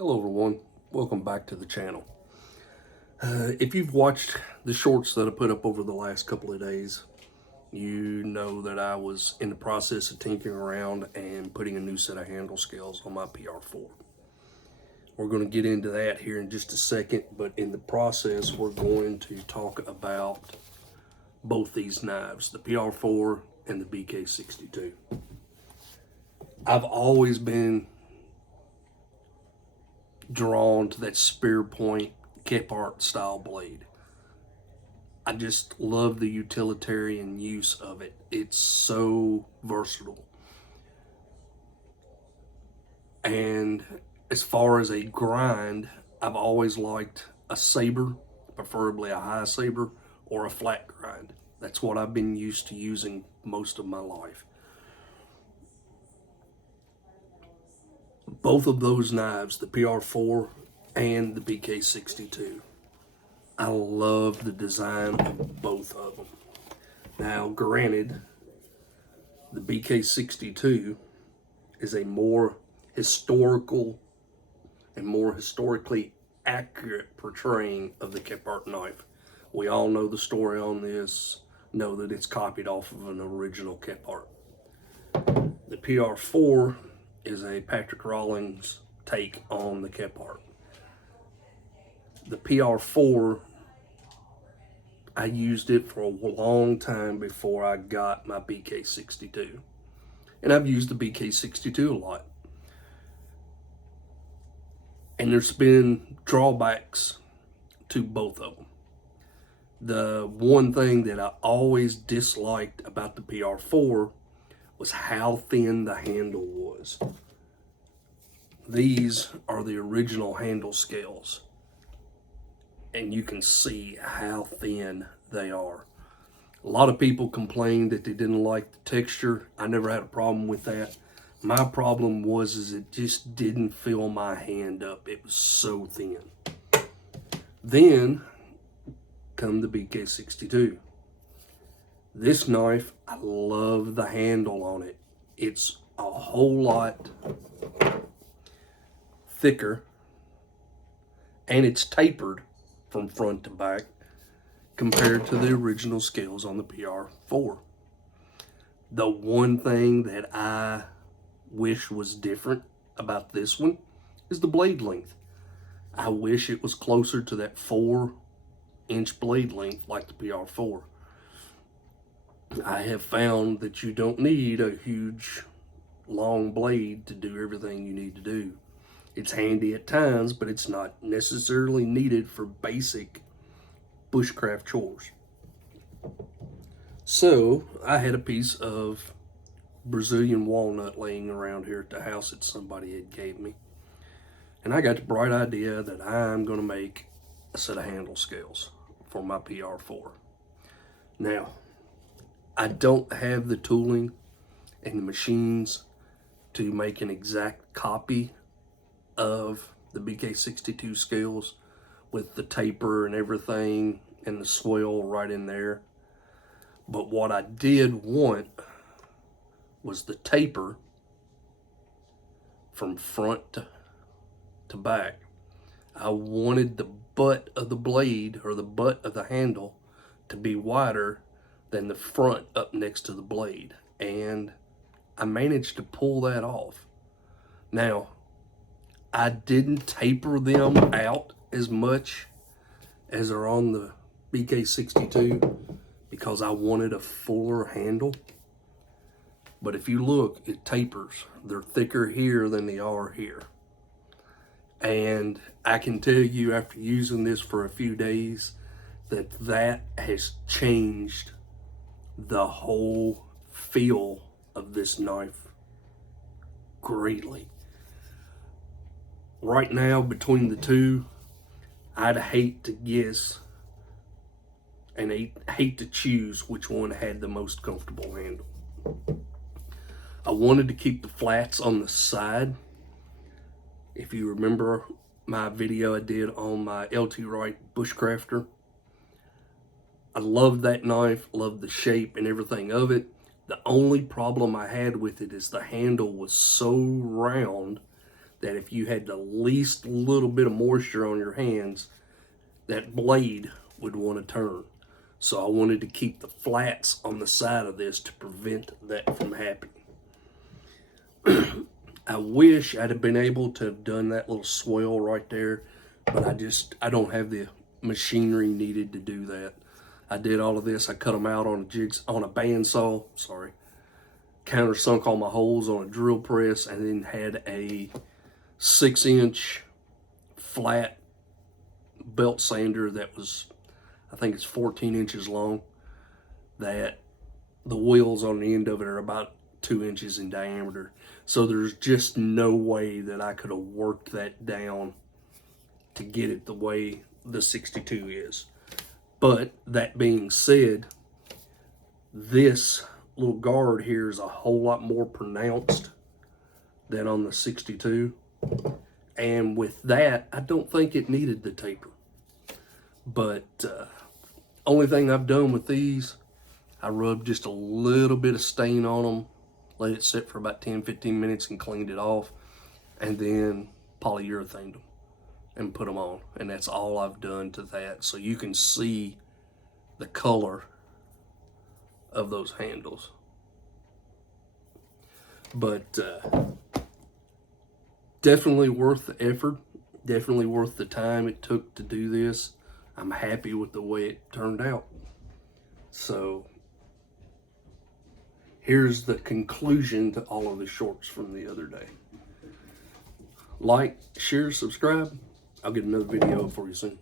Hello everyone, welcome back to the channel. If you've watched the shorts that I put up over the last couple of days, you know that I was in the process of tinkering around and putting a new set of handle scales on my PR4. We're going to get into that here in just a second, but in the process we're going to talk about both these knives, the PR4 and the BK62. I've always been drawn to that spear point Kepart style blade. I just love the utilitarian use of it. It's so versatile. And as far as a grind, I've always liked a saber, preferably a high saber or a flat grind. That's what I've been used to using most of my life. Both of those knives, the PR4 and the BK62, I love the design of both of them. Now, granted, the BK62 is a more historical and more historically accurate portraying of the Kepart knife. We all know the story on this, know that it's copied off of an original Kepart. The PR4 is a Patrick Rawlings take on the Kepart. The PR4, I used it for a long time before I got my BK62. And I've used the BK62 a lot. And there's been drawbacks to both of them. The one thing that I always disliked about the PR4 was how thin the handle was. These are the original handle scales, and you can see how thin they are. A lot of people complained that they didn't like the texture. I never had a problem with that. My problem was it just didn't fill my hand up. It was so thin. Then come the BK62. This knife, I love the handle on it. It's a whole lot thicker, and it's tapered from front to back compared to the original scales on the PR4. The one thing that I wish was different about this one is the blade length. I wish it was closer to that 4-inch blade length like the PR4. I have found that you don't need a huge long blade to do everything you need to do. It's handy at times, but it's not necessarily needed for basic bushcraft chores. So I had a piece of Brazilian walnut laying around here at the house that somebody had gave me. And I got the bright idea that I'm going to make a set of handle scales for my PR4. Now, I don't have the tooling and the machines to make an exact copy of the BK62 scales with the taper and everything and the swell right in there. But what I did want was the taper from front to back. I wanted the butt of the blade, or the butt of the handle, to be wider than the front up next to the blade. And I managed to pull that off. Now, I didn't taper them out as much as are on the BK62 because I wanted a fuller handle. But if you look, it tapers. They're thicker here than they are here. And I can tell you after using this for a few days that has changed the whole feel of this knife greatly. Right now, between the two, I'd hate to guess and hate to choose which one had the most comfortable handle. I wanted to keep the flats on the side. If you remember my video I did on my LT Wright Bushcrafter, I loved that knife, loved the shape and everything of it. The only problem I had with it is the handle was so round that if you had the least little bit of moisture on your hands, that blade would want to turn. So I wanted to keep the flats on the side of this to prevent that from happening. I wish I'd have been able to have done that little swell right there, but I don't have the machinery needed to do that. I did all of this. I cut them out on a bandsaw, countersunk all my holes on a drill press, and then had a 6-inch flat belt sander that was, I think it's 14 inches long, that the wheels on the end of it are about 2 inches in diameter. So there's just no way that I could have worked that down to get it the way the 62 is. But that being said, this little guard here is a whole lot more pronounced than on the 62. And with that, I don't think it needed the taper. But only thing I've done with these, I rubbed just a little bit of stain on them, let it sit for about 10-15 minutes and cleaned it off, and then polyurethaned them and put them on. And that's all I've done to that. So you can see the color of those handles. But definitely worth the effort, definitely worth the time it took to do this. I'm happy with the way it turned out. So here's the conclusion to all of the shorts from the other day. Like, share, subscribe. I'll get another video for you soon.